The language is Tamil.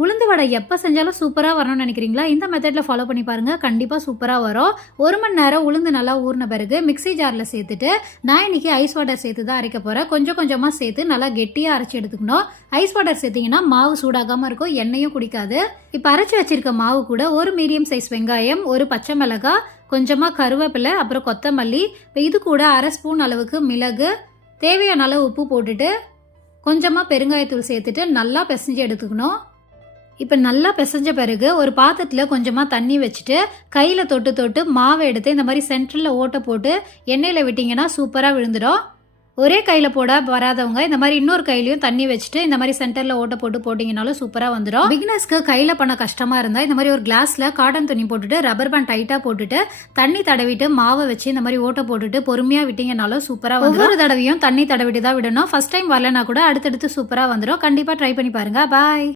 உளுந்து வடை எப்போ செஞ்சாலும் சூப்பராக வரணும்னு நினைக்கிறீங்களா? இந்த மெத்தடில் ஃபாலோ பண்ணி பாருங்கள், கண்டிப்பாக சூப்பராக வரும். 1 மணி நேரம் உளுந்து நல்லா ஊறின பிறகு மிக்ஸி ஜாரில் சேர்த்துட்டு, நான் இன்றைக்கி ஐஸ் வாட்டர் சேர்த்து தான் அரைக்க போகிறேன். கொஞ்சம் கொஞ்சமாக சேர்த்து நல்லா கெட்டியாக அரைச்சி எடுத்துக்கணும். ஐஸ் வாட்டர் சேர்த்திங்கன்னா மாவு சூடாகாமல் இருக்கும், எண்ணெயும் குடிக்காது. இப்போ அரைச்சி வச்சிருக்க மாவு கூட ஒரு மீடியம் சைஸ் வெங்காயம், ஒரு பச்சை மிளகாய், கொஞ்சமாக கருவேப்பிலை, அப்புறம் கொத்தமல்லி, இப்போ இது கூட 1/2 ஸ்பூன் அளவுக்கு மிளகு, தேவையான அளவு உப்பு போட்டுட்டு கொஞ்சமாக பெருங்காயத்தூள் சேர்த்துட்டு நல்லா பிசைஞ்சு எடுத்துக்கணும். இப்போ நல்லா பிசைஞ்ச பிறகு ஒரு பாத்திரத்தில் கொஞ்சமாக தண்ணி வச்சுட்டு கையில் தொட்டு தொட்டு மாவை எடுத்து இந்த மாதிரி சென்டரில் ஓட்டை போட்டு எண்ணெயில் விட்டிங்கன்னா சூப்பராக விழுந்துடும். ஒரே கையில் போட வராதவங்க இந்த மாதிரி இன்னொரு கையிலையும் தண்ணி வச்சுட்டு இந்த மாதிரி சென்டரில் ஓட்டை போட்டு போட்டிங்கனாலும் சூப்பராக வந்துடும். பிகினர்ஸ்க்கு கையில் பண்ண கஷ்டமாக இருந்தால் இந்த மாதிரி ஒரு கிளாஸில் காட்டன் துணி போட்டுட்டு ரப்பர் பேண்ட் டைட்டாக போட்டுட்டு தண்ணி தடவிட்டு மாவை வச்சு இந்த மாதிரி ஓட்டை போட்டுட்டு பொறுமையாக விட்டிங்கனாலும் சூப்பராக வந்துடும். ஒவ்வொரு தடவையும் தண்ணி தடவிட்டு தான் விடணும். ஃபர்ஸ்ட் டைம் வரலனா கூட அடுத்தடுத்து சூப்பராக வந்துடும். கண்டிப்பாக ட்ரை பண்ணி பாருங்கள். பாய்.